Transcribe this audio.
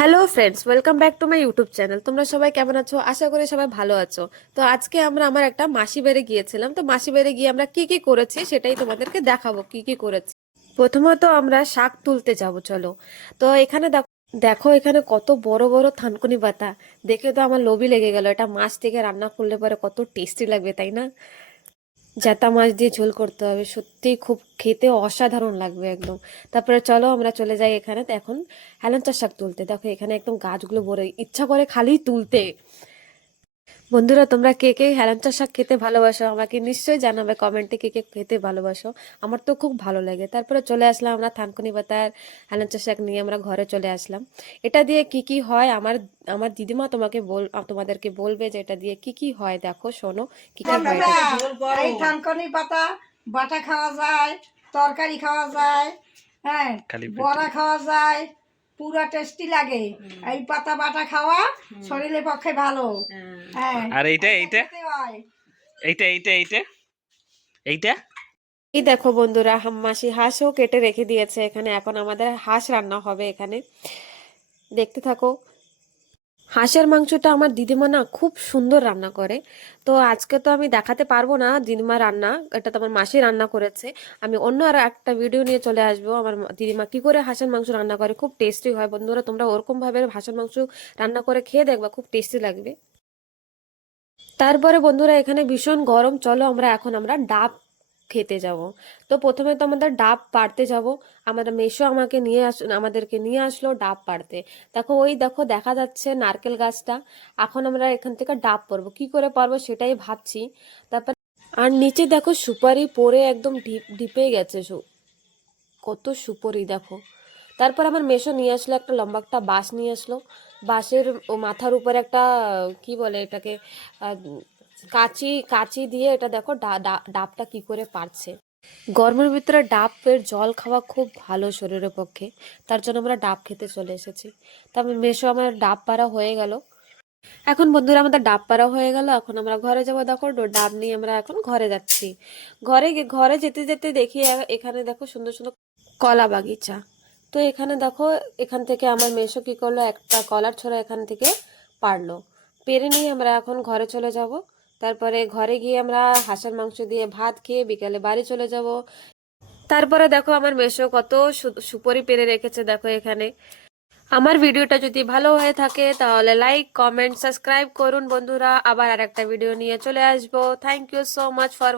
Hello friends welcome back to my YouTube channel তোমরা সবাই কেমন আছো? আশা করি সবাই ভালো আছো। তো আজকে আমরা, আমার একটা মাসি বেড়ে গিয়েছিলাম। তো মাসি বেড়ে গিয়ে আমরা কি কি করেছি সেটাই তোমাদেরকে দেখাবো, কি কি করেছি। প্রথমত আমরা শাক তুলতে যাব, চলো। তো এখানে দেখো দেখো এখানে কত বড় বড় থানকুনি পাতা। দেখে তো আমার লোভই লেগে গেল। এটা মাছ থেকে রান্না করলে পরে কত টেস্টি লাগবে, তাই না? জাতা মাছ দিয়ে ঝোল করতে হবে। সত্যিই খুব খেতে অসাধারণ লাগবে একদম। তারপরে চলো আমরা চলে যাই এখানে। এখন হেলেঞ্চা শাক তুলতে। দেখো এখানে একদম গাছগুলো ভরে, ইচ্ছা করে খালি তুলতে। বন্ধুরা তোমরা কে কে হেলেঞ্চা শাক খেতে ভালোবাসো আমাকে নিশ্চয়ই জানাবে কমেন্টে কে কে খেতে ভালোবাসো। আমার তো খুব ভালো লাগে। তারপরে চলে আসলাম আমরা থানকুনি পাতার হেলেঞ্চা শাক নিয়ে আমরা ঘরে চলে আসলাম। এটা দিয়ে কি কি হয়? আমার আমার দিদিমা তোমাকে বল তোমাদেরকে বলবে যে এটা দিয়ে কি কি হয় দেখো শোনো কি কি হয়। এই থানকনি পাতা বাটা খাওয়া যায় তরকারি খাওয়া যায় হ্যাঁ বড়া খাওয়া যায় পুরো টেস্টি লাগে। এই পাতা বাটা খাওয়া শরীরের পক্ষে ভালো। হ্যাঁ। আর এইটা এইটা? এইটা এইটা এইটা? এইটা? এই দেখো বন্ধুরা মাসি হাঁসও কেটে রেখে দিয়েছে। এখানে এখন আমাদের হাঁস রান্না হবে এখানে। দেখতে থাকো। হাঁসের মাংসটা আমার দিদিমা না খুব সুন্দর রান্না করে। তো আজকে তো আমি দেখাতে পারব না দিদিমা রান্না, এটা তো আমার মাসি রান্না করেছে। আমি অন্য আর একটা ভিডিও নিয়ে চলে আসব। আমার দিদিমা কি করে হাঁসের মাংস রান্না করে, খুব টেস্টি হয়। বন্ধুরা, তোমরা ওরকম ভাবে হাঁসের মাংস রান্না করে খেয়ে দেখবা, খুব টেস্টি লাগবে। তারপরে বন্ধুরা, এখানে ভীষণ গরম। চলো আমরা এখন আমরা ডাব খেতে যাব। তো প্রথমে তো আমাদের ডাব পাড়তে যাব। আমাদের মেশো আমাকে নিয়ে আস, আমাদেরকে নিয়ে আসলো ডাব পাড়তে। দেখো ওই দেখো দেখা যাচ্ছে নারকেল গাছটা। এখন আমরা এখান থেকে ডাব পারব কি করে পারব সেটাই ভাবছি। তারপর আর নিচে দেখো সুপারি পরে একদম ঢিপ ঢিপে গেছে কত সুপারি দেখো। তারপর আমার মেশো নিয়ে আসলো একটা লম্বা একটা বাঁশ নিয়ে আসলো। বাঁশের মাথার উপরে একটা কি বলে এটাকে কাঁচি কাঁচি দিয়ে এটা দেখো ডাবটা কি করে পারছে। গরমের ভিতরে ডাবের জল খাওয়া খুব ভালো শরীরের পক্ষে, তার জন্য আমরা ডাব খেতে চলে এসেছি। তবে মেশো আমার ডাব পাড়া হয়ে গেল। এখন বন্ধুরা আমাদের ডাব পাড়া হয়ে গেল, এখন আমরা ঘরে যাব। দেখো ডাব নিয়ে আমরা এখন ঘরে যাচ্ছি। ঘরে ঘরে যেতে যেতে দেখি এখানে দেখো সুন্দর সুন্দর কলা বাগিচা। তো এখানে দেখো, এখান থেকে আমার মেশো কি করল, একটা কলার ছোড়া এখান থেকে পারল। পেরে নিয়ে আমরা এখন ঘরে চলে যাব। তারপরে ঘরে গিয়ে আমরা হাঁসের মাংস দিয়ে ভাত খেয়ে বিকালে বাড়ি চলে যাব। তারপরে দেখো আমার মেশো কত সুপরি পেরে রেখেছে দেখো এখানে। আমার ভিডিওটা যদি ভালো হয়ে থাকে তাহলে লাইক, কমেন্ট, সাবস্ক্রাইব করুন বন্ধুরা। আবার আরেকটা ভিডিও নিয়ে চলে আসব। Thank you so much for